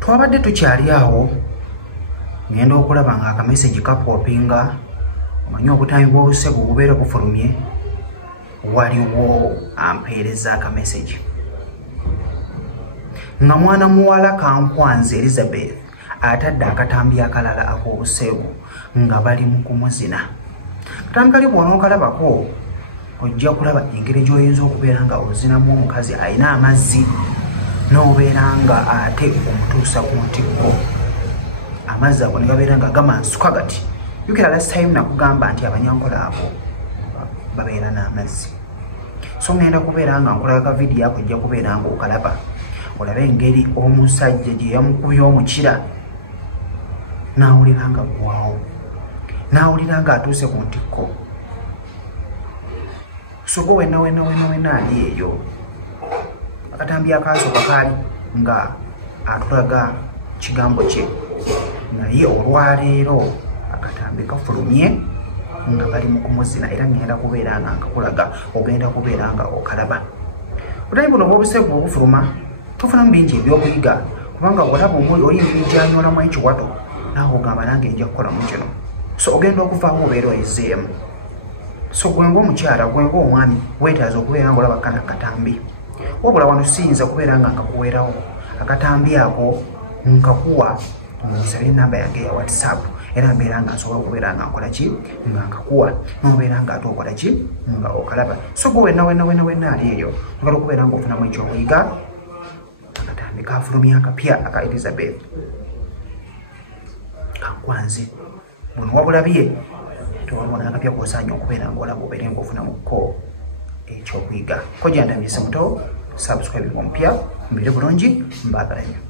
twabadde tukyali awo ngenda okulaba nga akamesagi kapopinga omanyi obutaami bw'obusegu bubeera bufulumye waliwo ampeereza akamesagi nga mwana muwala Kankwanzi Elizabeth atadde akatambi akalala ak'obusegu nga bali mu kumuzina. Akatambi kali bw'onookalabako ojja kulaba engeri gy'oyinza okubeera nga ozinamu omukazi alina amazzi n'obeera nga ate omutuusa ku ntikko amazzi ago ne gabeera nga gamansuka gati. Yukira last time nakugamba nti abanyankola abo babeera n'amazzi. So ngenda kubeera nga nkola ka video ako ojja kubeera nga okalaba olabe engeri omusajja gye yamukubye omukira n'awulira nga gwawo n'awulira nga atuuse ku ntikko. So go wena ali eyo akatambi akasooka kaali nga atulaga kigambo kye naye olwaleero akatambi kafulumye nga bali mu kumuzina era ngenda kubeera nga nkakulaga ogenda kubeera nga okalaba. Obutaimi buno bw'obusegu obufuluma tufunamu bingi ebyokuyiga kubanga olaba omuli oyingirijanyolamu ekiwato naawe ogamba nange nja kukolamu kino. So ogenda okuvaamu obeera oyizeemu. So gwenga omukyala gwenga omwami weetaaza okubeera nga olaba kana akatambi wabula wano siyinza kubeera nga nkakuweerawo akatambi ako nkakuwa nsabye enamba yange ya WhatsApp era mbeera nga nsobola okubeera nga nkola ki nga nkakuwa n'obeera nga ate okola ki nga okalaba. So gwe wenna ali eyo ogala okubeera nga ofunamu ekyokuyiga akatambi kafulumya akapya aka Elizabeth Kankwanzi buno wabulabye tewabona akapya k'osaanya okubeera nga olaba obeere ng'ofunamuko ekyokuyiga. Ko gyandamyese muto subscribe omupya mbeere bulungi mbaagala nnyo.